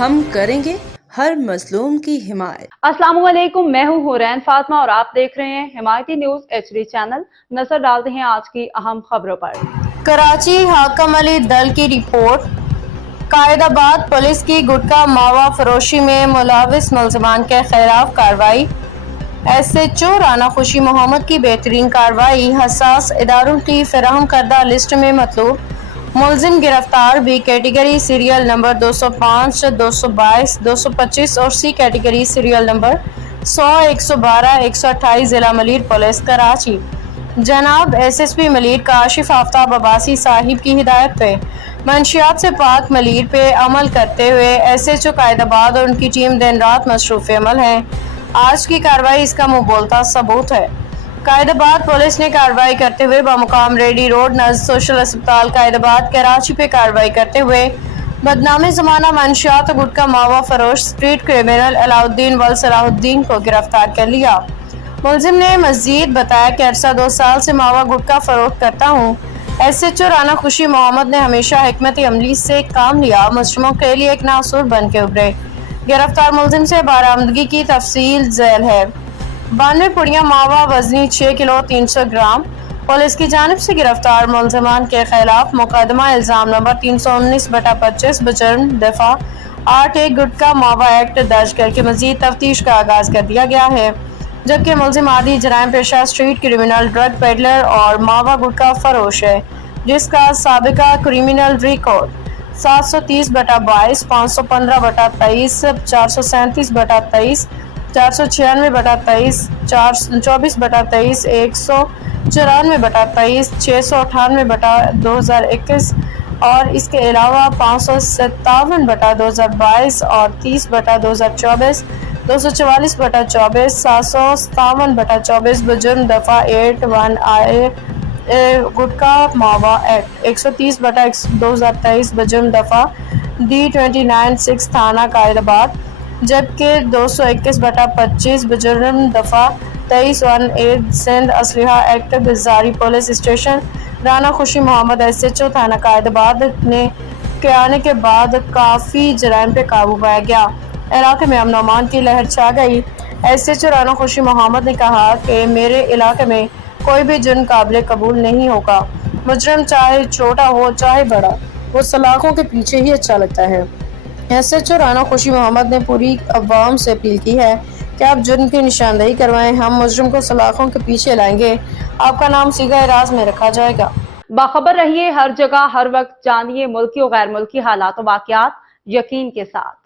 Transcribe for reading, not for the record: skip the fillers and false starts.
ہم کریں گے ہر مظلوم کی حمایت۔ السلام علیکم، میں ہوں حورین فاطمہ اور آپ دیکھ رہے ہیں حمایتی نیوز HD چینل۔ نظر ڈالتے ہیں آج کی اہم خبروں پر۔ کراچی حاکم علی دل کی رپورٹ، قائد آباد پولیس کی گٹکا ماوا فروشی میں ملوث ملزمان کے خلاف کارروائی۔ SHO رانا خوشی محمد کی بہترین کارروائی، حساس اداروں کی فراہم کردہ لسٹ میں مطلوب ملزم گرفتار۔ B کیٹیگری سیریل نمبر 205، 222، 225 اور C کیٹیگری سیریل نمبر 100، 112، 128 ضلع ملیر پولیس کراچی جناب SSP ملیر کاشف آفتاب عباسی صاحب کی ہدایت پہ منشیات سے پاک ملیر پہ عمل کرتے ہوئے SHO قائد آباد اور ان کی ٹیم دن رات مصروف عمل ہے۔ آج کی کارروائی اس کا منہ بولتا ثبوت ہے۔ قائد آباد پولیس نے کارروائی کرتے ہوئے بمقام ریڈی روڈ نزد سوشل اسپتال قائد آباد کراچی پہ کارروائی کرتے ہوئے بدنام زمانہ منشیات گٹکا ماوا فروش اسٹریٹ کرمنل علاؤالدین ول صلاح الدین کو گرفتار کر لیا۔ ملزم نے مزید بتایا کہ عرصہ 2 سال سے ماوا گٹکا فروخت کرتا ہوں۔ SHO رانا خوشی محمد نے ہمیشہ حکمت عملی سے کام لیا، مجرموں کے لیے ایک ناصور بن کے ابھرے۔ گرفتار ملزم سے برآمدگی کی تفصیل ذیل ہے۔ 92 پڑیاں ماوا وزنی 6 کلو 300 گرام۔ پولیس کی جانب سے گرفتار ملزمان کے خلاف مقدمہ الزام نمبر 319/25 بجرم دفعہ 8(1) گٹکا ماوا ایکٹ درج کر کے مزید تفتیش کا آغاز کر دیا گیا ہے، جبکہ ملزم عادی جرائم پیشہ اسٹریٹ کرمنل، ڈرگ پیڈلر اور ماوا گٹکا فروش ہے، جس کا سابقہ کرمنل ریکارڈ 730/22، 515/23، 437/23، 496/23، 24/23، 194/23، 698/2021 اور اس کے علاوہ 557/2022 اور 30/2024، 244/24، 757/24 بجرم دفعہ 8(1)(I) گٹکا ماوا ایکٹ، 130/2023 بجرم دفعہ D-29(6) تھانہ قائد آباد، جبکہ 221/25 بجرم دفعہ 23(1)(8) سندھ اسلحہ ایکٹ بزاری پولیس اسٹیشن رانا خوشی محمد SHO تھانہ قائد آباد کے آنے کے بعد کافی جرائم پہ قابو پایا گیا۔ علاقے میں امن و امان کی لہر چھا گئی۔ SHO رانا خوشی محمد نے کہا کہ میرے علاقے میں کوئی بھی جرم قابل قبول نہیں ہوگا۔ مجرم چاہے چھوٹا ہو چاہے بڑا، وہ سلاخوں کے پیچھے ہی اچھا لگتا ہے۔ SHO رانا خوشی محمد نے پوری عوام سے اپیل کی ہے کہ آپ جرم کی نشاندہی کروائیں، ہم مجرم کو سلاخوں کے پیچھے لائیں گے، آپ کا نام صیغہ راز میں رکھا جائے گا۔ باخبر رہیے ہر جگہ ہر وقت، جانیے ملکی و غیر ملکی حالات و واقعات یقین کے ساتھ۔